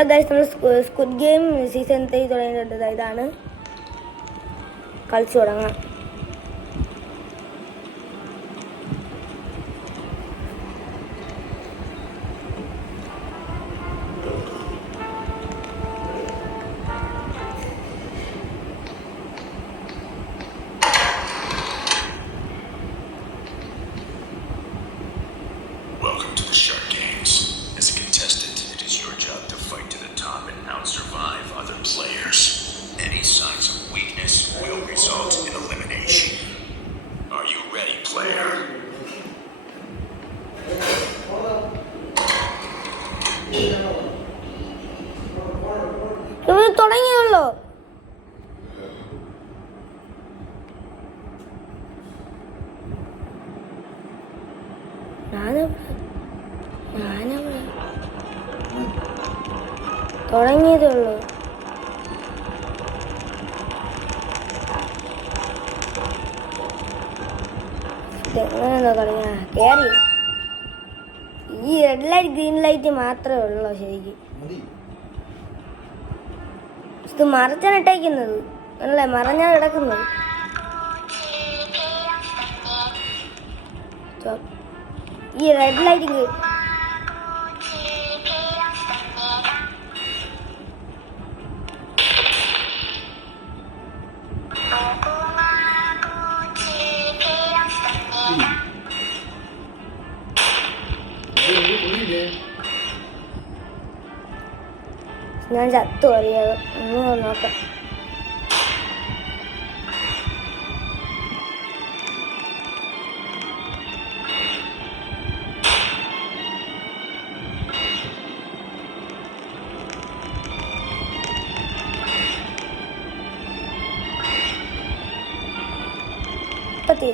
Hello guys, നമ്മൾ squid game season 3 തുടങ്ങിയിട്ടുണ്ട്. ഇതാണ് കളിച്ചു തുടങ്ങാം. Welcome to the Shark Games. As a contestant, it is your job to fight to the top and out-survive other players. Any signs of weakness will result in elimination. Are you ready, player? തുടങ്ങിയുള്ളൂ. തുടങ്ങിയതേ ഉള്ളൂ. എങ്ങനെയാ തുടങ്ങിയ കയറി. ഈ red light green light മാത്രമേ ഉള്ളൂ ശരിക്കും. ഇത് മറച്ചാണിട്ടേക്കുന്നത് അല്ലേ? മറഞ്ഞാ കിടക്കുന്നത്. ഈ റെഡ് ലൈറ്റ് ഞാൻ ചത്തു അറിയാതെ ഒന്ന് നോക്കാം. പറ്റി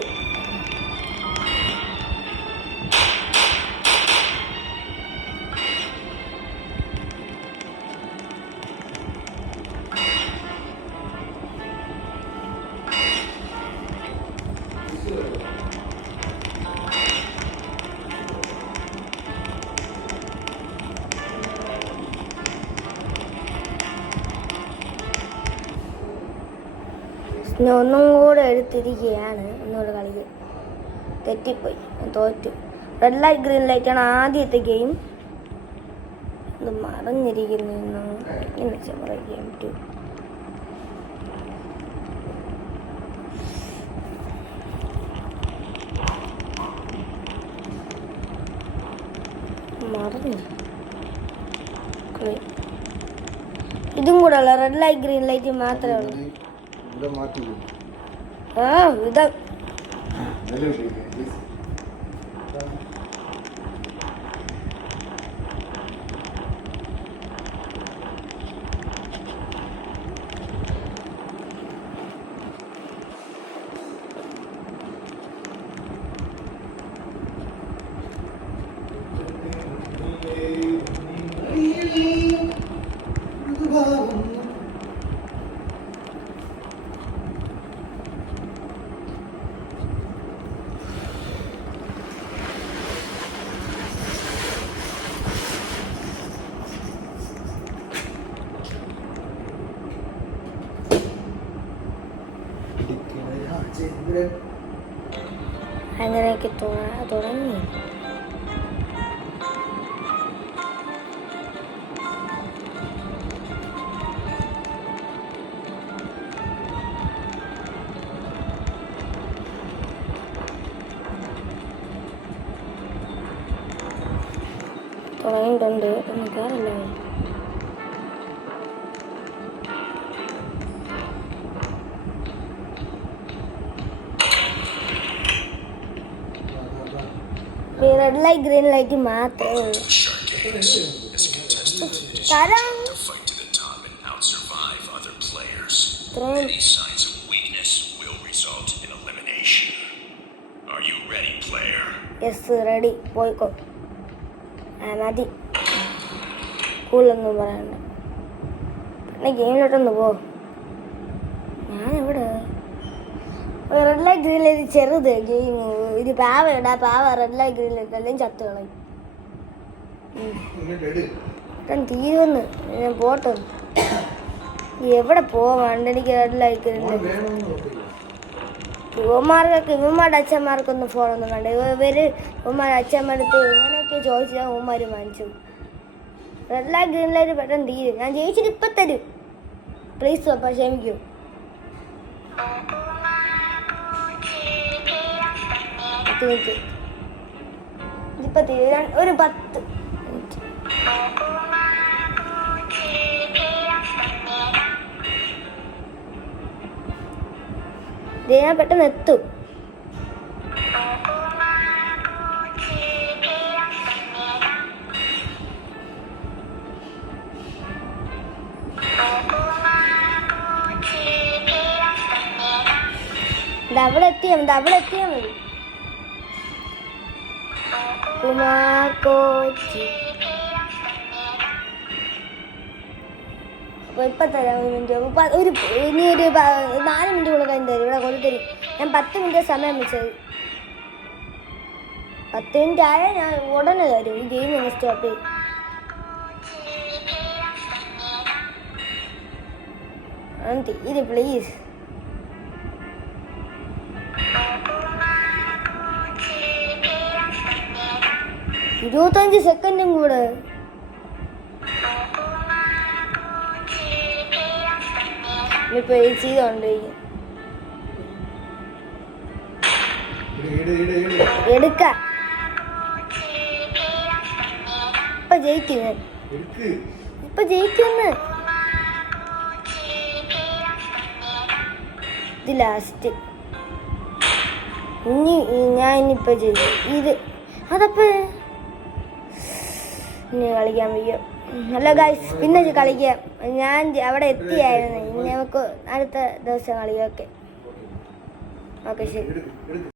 ഒന്നും കൂടെ എടുത്തിരിക്കുകയാണ്. ഒന്നുകൂടെ കളിക്ക്. തെറ്റിപ്പോയി, തോറ്റു. റെഡ് ലൈറ്റ് ഗ്രീൻ ലൈറ്റാണ് ആദ്യത്തെ ഗെയിം. ഇത് മറഞ്ഞിരിക്കുന്നു. ഗെയിം 2 മറഞ്ഞു. ഇതും കൂടെ ഉള്ള റെഡ് ലൈറ്റ് ഗ്രീൻ ലൈറ്റ് മാത്രമേ ഉള്ളൂ. ഇതാ അങ്ങനെയൊക്കെ തുടങ്ങി. തുടങ്ങിയിട്ടുണ്ട്. ഒന്ന് കയറല്ലേ? റെഡ് ലൈറ്റ് ഗ്രീൻ ലൈറ്റ് മാത്രമേ ഉള്ളൂ. Yes, ready. പോയിക്കോ. മതി, കൂടുതലൊന്നും പറയണ്ട. പിന്നെ ഗെയിമിലോട്ടൊന്ന് പോ. ഞാനെവിടെ? റെഡ് ലൈറ്റ് ഗ്രീൻ ലൈറ്റ് ചെറുത് ഗെയിം. ഇത് പാവ റെഡ് ലൈറ്റ് ഗ്രീൻ ലൈറ്റ് എല്ലാം ചത്ത് കളയും. പെട്ടെന്ന് തീരുമെന്ന് ഞാൻ പോട്ടെ. എവിടെ പോവാണ്ട് എനിക്ക് റെഡിലായിരിക്കുന്നില്ല. ഇവന്മാരുടെ അച്ഛന്മാർക്കൊന്നും ഫോണൊന്നും കണ്ട. ഇവന്മാരുടെ അച്ഛന്മാരടുത്ത് ഇങ്ങനെയൊക്കെ ചോദിച്ചാൽ ഇവന്മാർ വാങ്ങിച്ചു. റെഡ് ലൈറ്റ് ഗ്രീൻ ലൈറ്റ് പെട്ടെന്ന് തീരും. ഞാൻ ജയിച്ചിട്ട് ഇപ്പം തരും. പ്ലീസ് അപ്പം ക്ഷമിക്കൂ. ഇപ്പം തീരാൻ ഒരു 10 മിനിറ്റ്. ഞാൻ പെട്ടെന്ന് എത്തും. അവിടെ എത്തിയാൽ മതി. അപ്പോൾ ഇപ്പം തരാം. 1 മിനിറ്റ്. ഇനി ഒരു 4 മിനിറ്റ് കൂടെ കഴിഞ്ഞ് തരും. ഇവിടെ കൊണ്ട് തരും. ഞാൻ 10 മിനിറ്റ് സമയം വെച്ചത്. 10 മിനിറ്റ് ആയാൽ ഞാൻ ഉടനെ തരും. ഈ ഗെയിം ഒന്ന് സ്റ്റോപ്പ് ചെയ്യും. ഇത് പ്ലീസ്. 25 സെക്കൻഡും കൂടെ. ഇപ്പൊ ചെയ്തോണ്ടിരിക്കും. എടുക്ക. ഇപ്പൊ ജയിക്കുന്നു. ഇത് ലാസ്റ്റ്. ഞാനിപ്പോ ചെയ്തു ഇത്. അതപ്പോ ഇനി കളിക്കാൻ വയ്യ. ഹലോ ഗൈസ്, പിന്നെ കളിക്കാം. ഞാൻ അവിടെ എത്തിയായിരുന്നു. ഇനി നമുക്ക് അടുത്ത ദിവസം കളിക്കാം. ഓക്കെ ശരി.